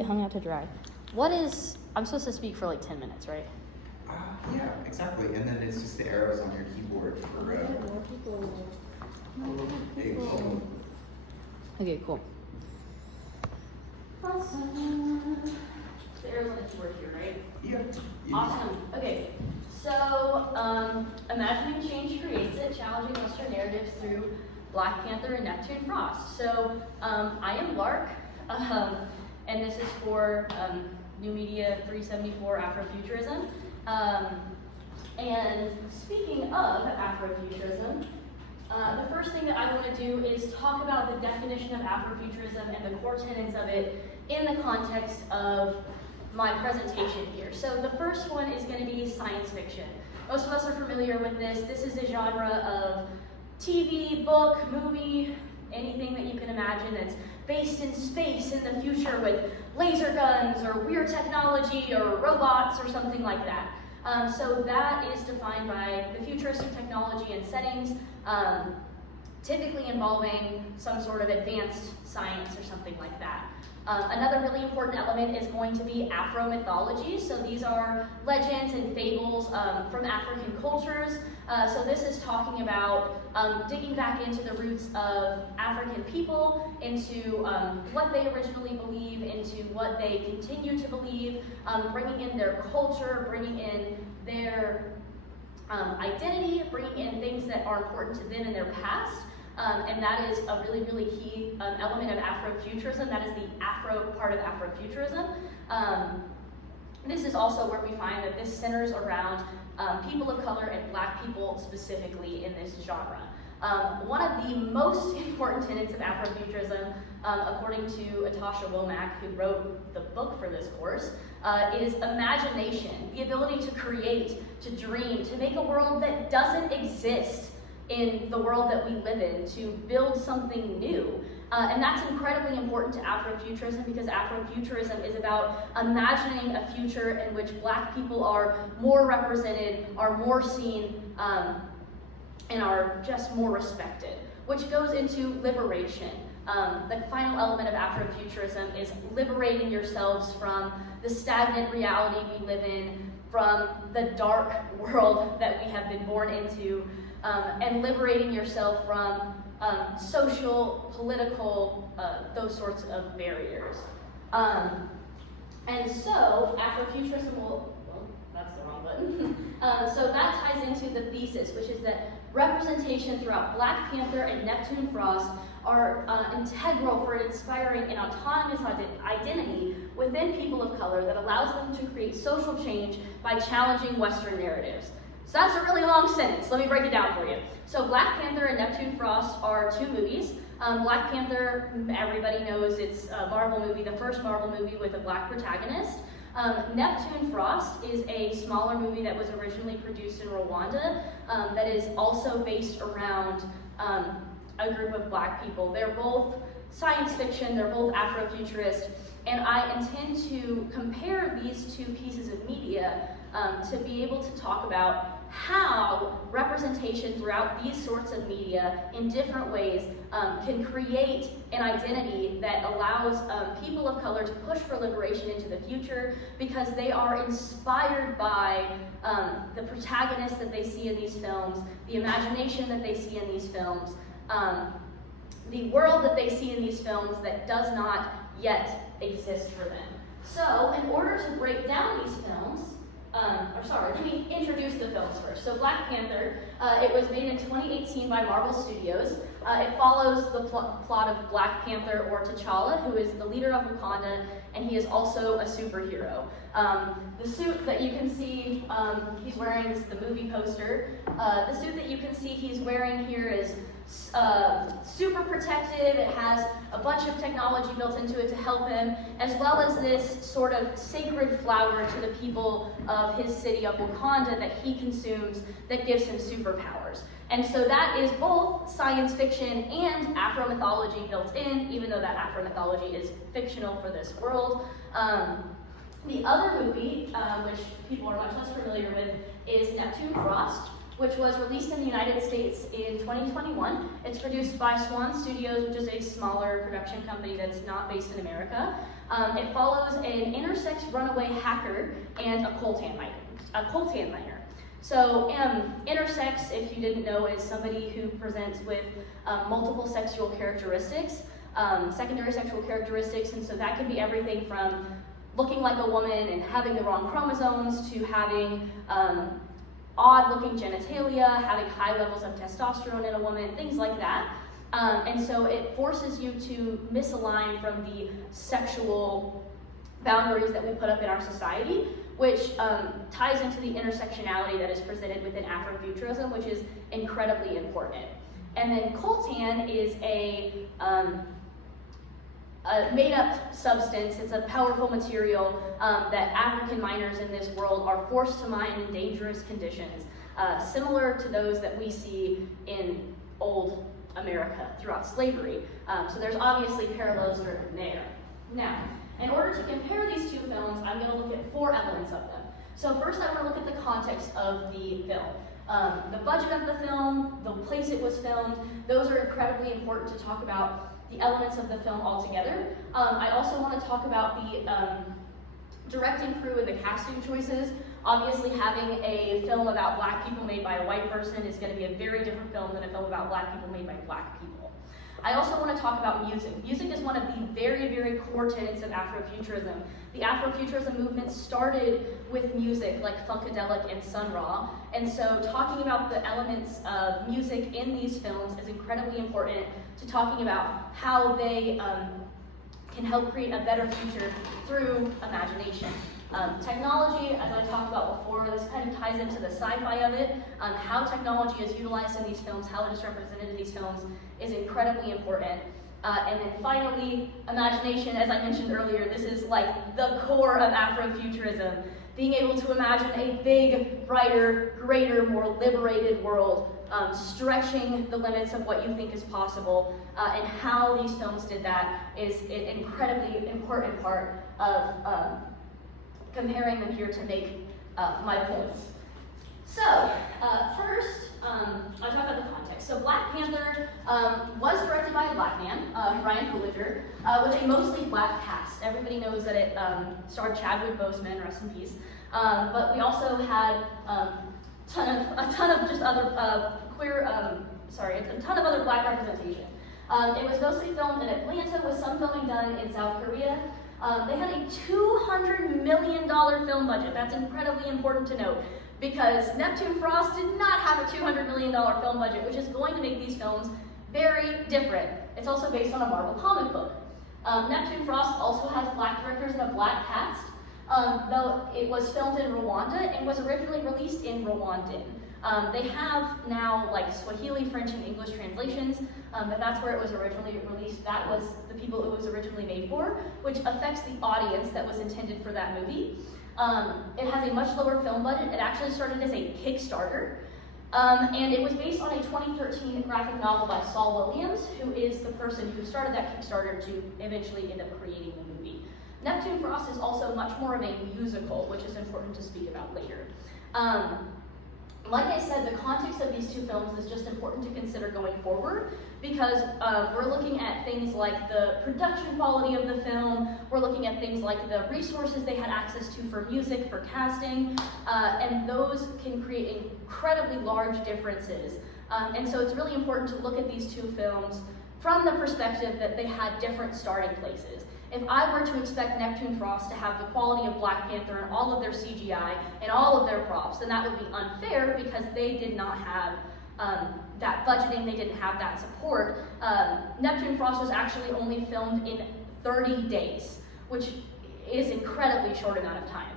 It hung out to dry. I'm supposed to speak for like 10 minutes, right? Yeah, exactly. And then it's just the arrows on your keyboard for More people. big home. Okay, cool. Awesome. The arrows on the keyboard here, right? Yeah. Awesome. Okay. So, Imagining Change Creates It, Challenging Western Narratives Through Black Panther and Neptune Frost. So, I am Lark, and this is for New Media 374 Afrofuturism. And speaking of Afrofuturism, the first thing that I want to do is talk about the definition of Afrofuturism and the core tenets of it in the context of my presentation here. So the first one is going to be science fiction. Most of us are familiar with this. This is a genre of TV, book, movie, anything that you can imagine that's based in space in the future with laser guns or weird technology or robots or something like that. So that is defined by the futuristic technology and settings, typically involving some sort of advanced science or something like that. Another really important element is going to be Afro mythology. So these are legends and fables from African cultures. So this is talking about digging back into the roots of African people, into what they originally believed, into what they continue to believe, bringing in their culture, bringing in their identity, bringing in things that are important to them in their past. And that is a really, really key element of Afrofuturism. That is the Afro part of Afrofuturism. This is also where we find that this centers around people of color and Black people specifically in this genre. One of the most important tenets of Afrofuturism, according to Atasha Womack, who wrote the book for this course, is imagination, the ability to create, to dream, to make a world that doesn't exist in the world that we live in, to build something new. And that's incredibly important to Afrofuturism because Afrofuturism is about imagining a future in which Black people are more represented, are more seen, and are just more respected, which goes into liberation. The final element of Afrofuturism is liberating yourselves from the stagnant reality we live in, from the dark world that we have been born into, and liberating yourself from social, political, those sorts of barriers. And so, Afrofuturism well, that's the wrong button. So that ties into the thesis, which is that representation throughout Black Panther and Neptune Frost are integral for inspiring an autonomous identity within people of color that allows them to create social change by challenging Western narratives. So that's a really long sentence. Let me break it down for you. So Black Panther and Neptune Frost are two movies. Black Panther, everybody knows it's a Marvel movie, the first Marvel movie with a Black protagonist. Neptune Frost is a smaller movie that was originally produced in Rwanda that is also based around a group of Black people. They're both science fiction, they're both Afrofuturist, and I intend to compare these two pieces of media to be able to talk about how representation throughout these sorts of media in different ways can create an identity that allows people of color to push for liberation into the future because they are inspired by the protagonists that they see in these films, the imagination that they see in these films, the world that they see in these films that does not yet exist for them. So in order to break down these films, let me introduce the films first. So Black Panther, it was made in 2018 by Marvel Studios. It follows the plot of Black Panther, or T'Challa, who is the leader of Wakanda, and he is also a superhero. The suit that you can see he's wearing, this is the movie poster, the suit that you can see he's wearing here is super protective. It has a bunch of technology built into it to help him, as well as this sort of sacred flower to the people of his city of Wakanda that he consumes that gives him superpowers. And so that is both science fiction and Afro mythology built in, even though that Afro mythology is fictional for this world. The other movie, which people are much less familiar with, is Neptune Frost, which was released in the United States in 2021. It's produced by Swan Studios, which is a smaller production company that's not based in America. It follows an intersex runaway hacker and a coltan miner. So intersex, if you didn't know, is somebody who presents with multiple sexual characteristics, secondary sexual characteristics, and so that can be everything from looking like a woman and having the wrong chromosomes to having odd-looking genitalia, having high levels of testosterone in a woman, things like that. And so it forces you to misalign from the sexual boundaries that we put up in our society, which ties into the intersectionality that is presented within Afrofuturism, which is incredibly important. And then coltan is a made-up substance. It's a powerful material that African miners in this world are forced to mine in dangerous conditions, similar to those that we see in old America throughout slavery. So there's obviously parallels driven there. Now, in order to compare these two films, I'm going to look at 4 elements of them. So first, I want to look at the context of the film. The budget of the film, the place it was filmed, those are incredibly important to talk about the elements of the film altogether. I also want to talk about the directing crew and the casting choices. Obviously, having a film about black people made by a white person is going to be a very different film than a film about black people made by black people. I also want to talk about music. Music is one of the very, very core tenets of Afrofuturism. The Afrofuturism movement started with music like Funkadelic and Sun Ra, and so talking about the elements of music in these films is incredibly important to talking about how they can help create a better future through imagination. Technology, as I talked about before, this kind of ties into the sci-fi of it. How technology is utilized in these films, how it is represented in these films is incredibly important. And then finally, imagination, as I mentioned earlier, this is like the core of Afrofuturism. Being able to imagine a big, brighter, greater, more liberated world, stretching the limits of what you think is possible, and how these films did that is an incredibly important part of comparing them here to make my points. So, first, I'll talk about the context. So Black Panther was directed by a black man, Ryan Coogler, with a mostly black cast. Everybody knows that it starred Chadwick Boseman, rest in peace. But we also had a ton of just other a ton of other black representation. It was mostly filmed in Atlanta with some filming done in South Korea. They had a $200 million film budget. That's incredibly important to note because Neptune Frost did not have a $200 million film budget, which is going to make these films very different. It's also based on a Marvel comic book. Neptune Frost also has black directors and a black cast, though it was filmed in Rwanda and was originally released in Rwandan. They have now like Swahili, French, and English translations, but that's where it was originally released. That was the people it was originally made for, which affects the audience that was intended for that movie. It has a much lower film budget. It actually started as a Kickstarter, and it was based on a 2013 graphic novel by Saul Williams, who is the person who started that Kickstarter to eventually end up creating the movie. Neptune Frost is also much more of a musical, which is important to speak about later. Like I said, the context of these two films is just important to consider going forward because we're looking at things like the production quality of the film, we're looking at things like the resources they had access to for music, for casting, and those can create incredibly large differences. And so it's really important to look at these two films from the perspective that they had different starting places. If I were to expect Neptune Frost to have the quality of Black Panther and all of their CGI and all of their props, then that would be unfair because they did not have that budgeting, they didn't have that support. Neptune Frost was actually only filmed in 30 days, which is incredibly short amount of time.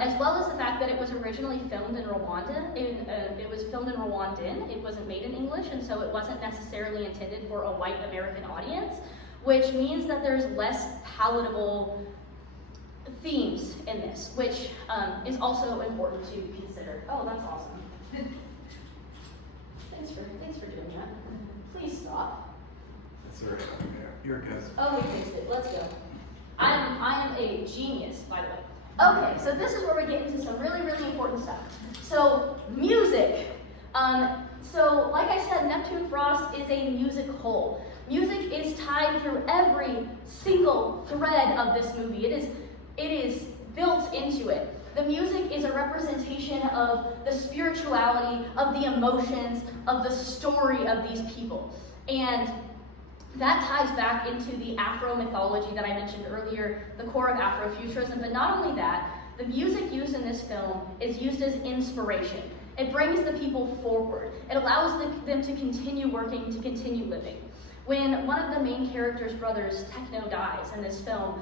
As well as the fact that it was originally filmed in Rwanda. It was filmed in Rwandan, it wasn't made in English, and so it wasn't necessarily intended for a white American audience, which means that there's less palatable themes in this, which is also important to consider. Oh, that's awesome. Thanks for doing that. Please stop. That's all right. You're good. Oh, we fixed it. Let's go. I am a genius, by the way. Okay, so this is where we get into some really, really important stuff. So, music. So, like I said, Neptune Frost is a music whole. Music is tied through every single thread of this movie. It is built into it. The music is a representation of the spirituality, of the emotions, of the story of these people. And that ties back into the Afro mythology that I mentioned earlier, the core of Afrofuturism. But not only that, the music used in this film is used as inspiration. It brings the people forward. It allows them to continue working, to continue living. When one of the main character's brothers, Techno, dies in this film,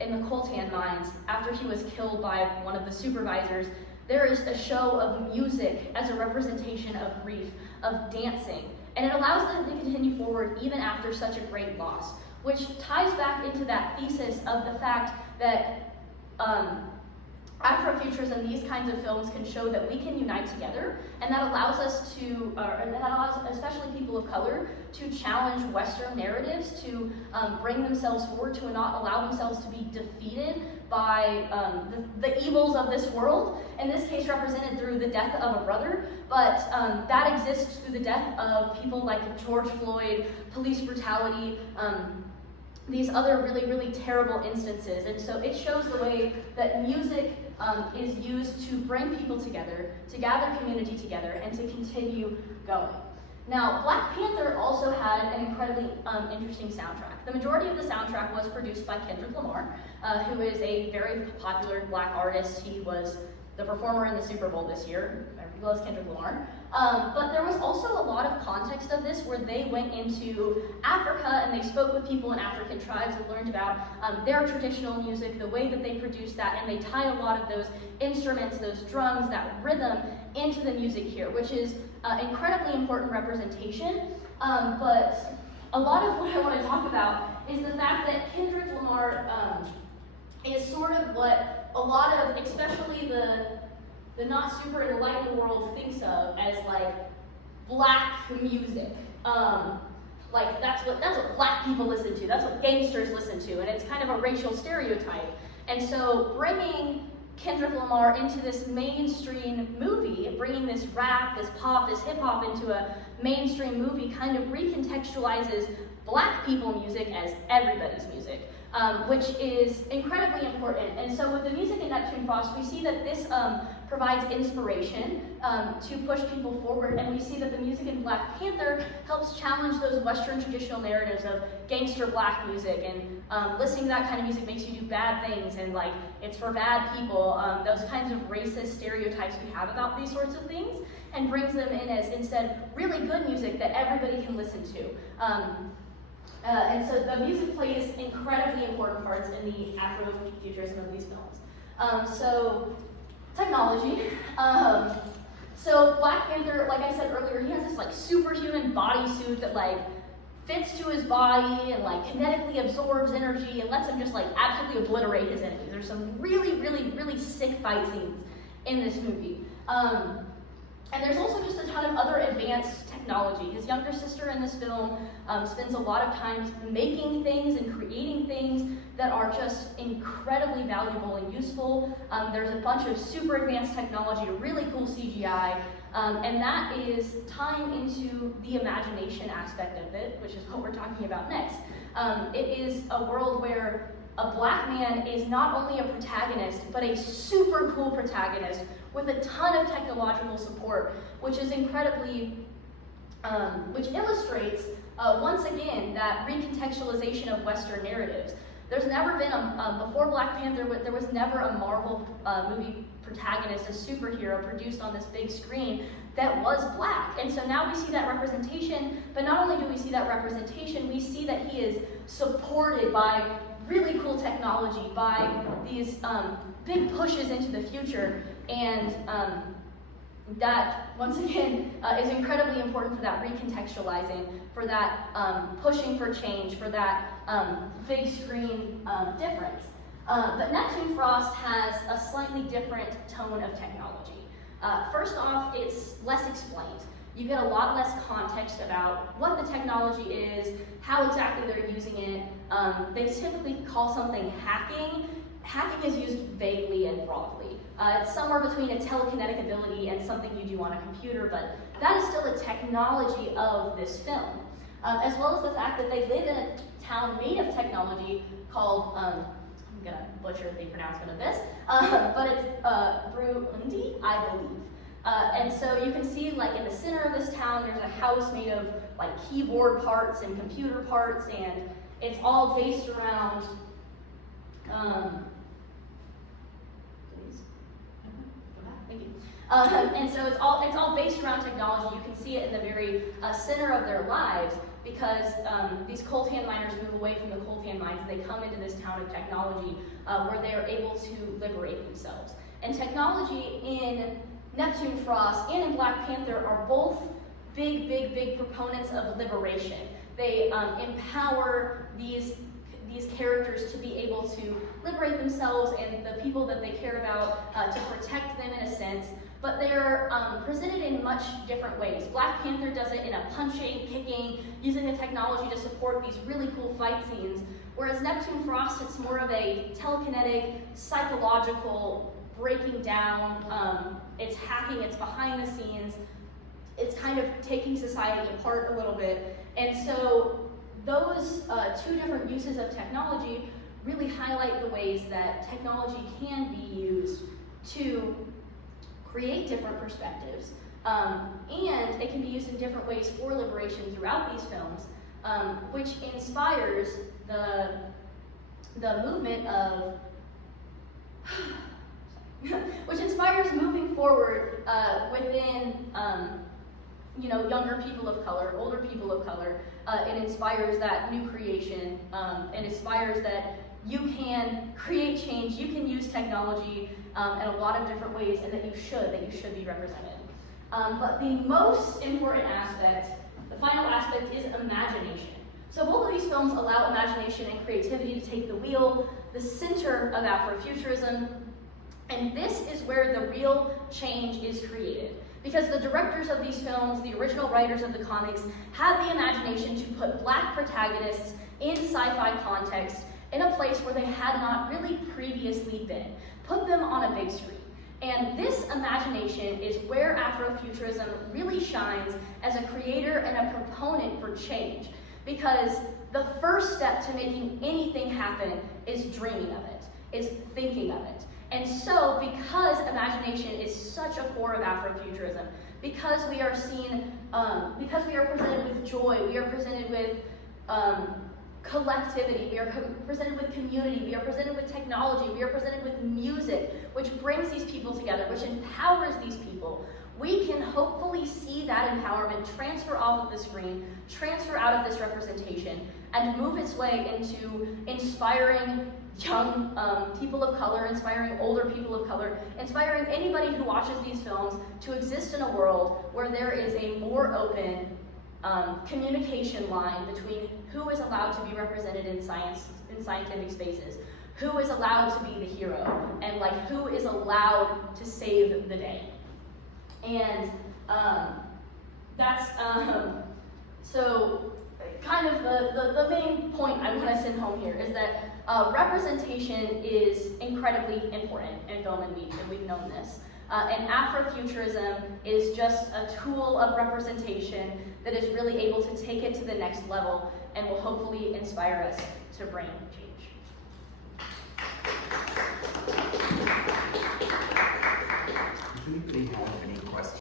in the coltan mines, after he was killed by one of the supervisors, there is a show of music as a representation of grief, of dancing, and it allows them to continue forward even after such a great loss, which ties back into that thesis of the fact that Afrofuturism, these kinds of films can show that we can unite together, and that allows us to, and that allows especially people of color to challenge Western narratives, to bring themselves forward, to not allow themselves to be defeated by the evils of this world, in this case represented through the death of a brother, but that exists through the death of people like George Floyd, police brutality, these other really, really terrible instances. And so it shows the way that music is used to bring people together, to gather community together, and to continue going. Now, Black Panther also had an incredibly interesting soundtrack. The majority of the soundtrack was produced by Kendrick Lamar, who is a very popular Black artist. He was the performer in the Super Bowl this year. Everybody loves Kendrick Lamar. But there was also a lot of context of this where they went into Africa and they spoke with people in African tribes and learned about their traditional music, the way that they produced that, and they tied a lot of those instruments, those drums, that rhythm into the music here, which is incredibly important representation. But a lot of what I want to talk about is the fact that Kendrick Lamar is sort of what a lot of, especially the not super enlightened world thinks of as like black music. Like that's what black people listen to. That's what gangsters listen to, and it's kind of a racial stereotype. And so bringing Kendrick Lamar into this mainstream movie, bringing this rap, this pop, this hip hop into a mainstream movie kind of recontextualizes black people music as everybody's music. Which is incredibly important. And so with the music in Neptune Frost, we see that this provides inspiration to push people forward, and we see that the music in Black Panther helps challenge those Western traditional narratives of gangster black music, and listening to that kind of music makes you do bad things, and like, it's for bad people, those kinds of racist stereotypes we have about these sorts of things, and brings them in as instead really good music that everybody can listen to. And so the music plays incredibly important parts in the Afrofuturism of these films. So technology. So Black Panther, like I said earlier, he has this like superhuman bodysuit that like fits to his body and like kinetically absorbs energy and lets him just like absolutely obliterate his enemies. There's some really, really, really sick fight scenes in this movie. And there's also just a ton of other advanced technology. His younger sister in this film spends a lot of time making things and creating things that are just incredibly valuable and useful. There's a bunch of super advanced technology, really cool CGI, and that is tying into the imagination aspect of it, which is what we're talking about next. It is a world where a black man is not only a protagonist, but a super cool protagonist with a ton of technological support, which is incredibly, which illustrates, once again, that recontextualization of Western narratives. There's never been, before Black Panther, there was never a Marvel movie protagonist, a superhero produced on this big screen that was black. And so now we see that representation, but not only do we see that representation, we see that he is supported by really cool technology, by these big pushes into the future, and that, once again, is incredibly important for that recontextualizing, for that pushing for change, for that big screen difference. But Neptune Frost has a slightly different tone of technology. First off, it's less explained. You get a lot less context about what the technology is, how exactly they're using it. They typically call something hacking. hacking is used vaguely and broadly. It's somewhere between a telekinetic ability and something you do on a computer, but that is still a technology of this film. As well as the fact that they live in a town made of technology called, I'm gonna butcher the pronouncement of this, but it's Burundi, I believe. And so you can see, like, in the center of this town, there's a house made of like keyboard parts and computer parts, and it's all based around, thank you. And so it's all based around technology. You can see it in the very center of their lives, because these coltan miners move away from the coltan mines and they come into this town of technology where they are able to liberate themselves. And technology in Neptune Frost and in Black Panther are both big proponents of liberation. They empower these characters to be able to liberate themselves and the people that they care about, to protect them in a sense, but they're presented in much different ways. Black Panther does it in a punching, kicking, using the technology to support these really cool fight scenes, whereas Neptune Frost, it's more of a telekinetic, psychological, breaking down, it's hacking, it's behind the scenes, it's kind of taking society apart a little bit. And so those two different uses of technology really highlight the ways that technology can be used to create different perspectives, and it can be used in different ways for liberation throughout these films, which inspires the movement of which inspires moving forward within younger people of color, older people of color. It inspires that new creation. It inspires that you can create change, you can use technology in a lot of different ways, and that you should be represented. But the most important aspect, the final aspect, is imagination. So both of these films allow imagination and creativity to take the wheel, the center of Afrofuturism, and this is where the real change is created. Because the directors of these films, the original writers of the comics, had the imagination to put Black protagonists in sci-fi context in a place where they had not really previously been. Put them on a big screen. And this imagination is where Afrofuturism really shines as a creator and a proponent for change. Because the first step to making anything happen is dreaming of it, is thinking of it. And so, because imagination is such a core of Afrofuturism, because we are because we are presented with joy, we are presented with collectivity, we are presented with community, we are presented with technology, we are presented with music, which brings these people together, which empowers these people, we can hopefully see that empowerment transfer off of the screen, transfer out of this representation, and move its way into inspiring young people of color, inspiring older people of color, inspiring anybody who watches these films to exist in a world where there is a more open communication line between who is allowed to be represented in scientific spaces, who is allowed to be the hero, and like who is allowed to save the day. And that's so kind of the main point I want to send home here is that representation is incredibly important in film and we've known this. And Afrofuturism is just a tool of representation that is really able to take it to the next level and will hopefully inspire us to bring change. I think they have